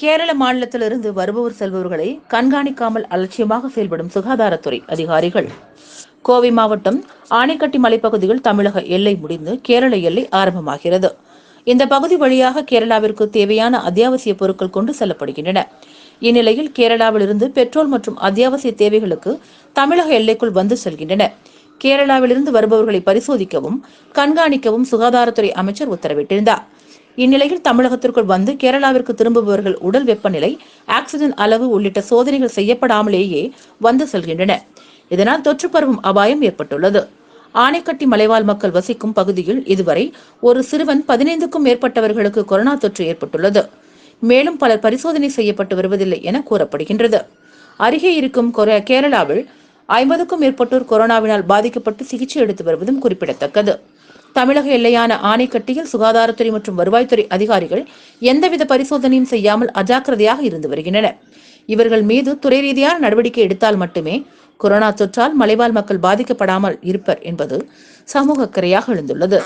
கேரள மாநிலத்திலிருந்து வருபவர் செல்பவர்களை கண்காணிக்காமல் அலட்சியமாக செயல்படும் சுகாதாரத்துறை அதிகாரிகள். கோவை மாவட்டம் ஆனைக்கட்டி மலைப்பகுதியில் தமிழக எல்லை முடிந்து கேரள எல்லை ஆரம்பமாகிறது. இந்த பகுதி வழியாக கேரளாவிற்கு தேவையான அத்தியாவசிய பொருட்கள் கொண்டு செல்லப்படுகின்றன. இந்நிலையில் கேரளாவிலிருந்து பெட்ரோல் மற்றும் அத்தியாவசிய தேவைகளுக்கு தமிழக எல்லைக்குள் வந்து செல்கின்றன. கேரளாவிலிருந்து வருபவர்களை பரிசோதிக்கவும் கண்காணிக்கவும் சுகாதாரத்துறை அமைச்சர் உத்தரவிட்டிருந்தார். இந்நிலையில் தமிழகத்திற்குள் வந்து கேரளாவிற்கு திரும்புபவர்கள் உடல் வெப்பநிலை ஆக்சிஜன் அளவு உள்ளிட்ட சோதனைகள் செய்யப்படாமலேயே வந்து செல்கின்றன. இதனால் தொற்று பரவும் அபாயம் ஏற்பட்டுள்ளது. ஆனைக்கட்டி மலைவாழ் மக்கள் வசிக்கும் பகுதியில் இதுவரை ஒரு சிறுவன் பதினைந்துக்கும் மேற்பட்டவர்களுக்கு கொரோனா தொற்று ஏற்பட்டுள்ளது. மேலும் பலர் பரிசோதனை செய்யப்பட்டு வருவதில்லை என கூறப்படுகின்றது. அருகே இருக்கும் கொர- கேரளாவில் ஐம்பதுக்கும் மேற்பட்டோர் கொரோனாவினால் பாதிக்கப்பட்டு சிகிச்சை எடுத்து வருவதும் குறிப்பிடத்தக்கது. தமிழக எல்லையான ஆணைக்கட்டியில் சுகாதாரத்துறை மற்றும் வருவாய்த்துறை அதிகாரிகள் எந்தவித பரிசோதனையும் செய்யாமல் அஜாக்கிரதையாக இருந்து வருகின்றனர். இவர்கள் மீது துறை ரீதியான நடவடிக்கை எடுத்தால் மட்டுமே கொரோனா தொற்றால் மலைவாழ் மக்கள் பாதிக்கப்படாமல் இருப்பர் என்பது சமூக கரையாக எழுந்துள்ளது.